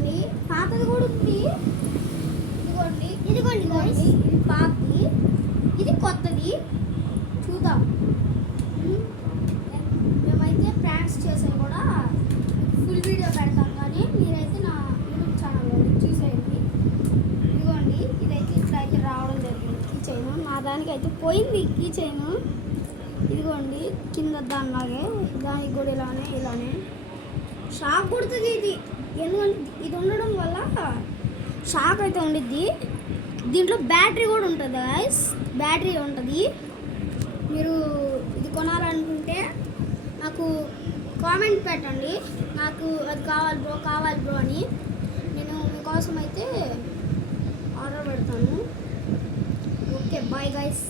చూడండి, పాతది కూడా ఉంది. ఇదిగోండి ఇది పాతది, ఇది కొత్తది. చూద్దాం. మేమైతే ప్రాంక్స్ చేసాం కూడా ఫుల్ వీడియో పెడతాం, కానీ మీరైతే నా యూట్యూబ్ ఛానల్లో చూసేయండి. ఇదిగోండి, ఇదైతే ఇట్లా అయితే రావడం జరిగింది. కీ చైన్ నా దానికి అయితే పోయింది. కీ చైన్ ఇదిగోండి, కింద దానిలాగే దానికి కూడా ఇలానే షాక్ కొడుతుంది ఇది. ఎందుకంటే ఇది ఉండడం వల్ల షాక్ అయితే ఉండిద్ది. దీంట్లో బ్యాటరీ కూడా ఉంటుంది గైస్, బ్యాటరీ ఉంటుంది. మీరు ఇది కొనాలనుకుంటే నాకు కామెంట్ పెట్టండి, నాకు అది కావాలి బ్రో అని. నేను మీకోసం అయితే ఆర్డర్ పెడతాను. Okay, bye guys.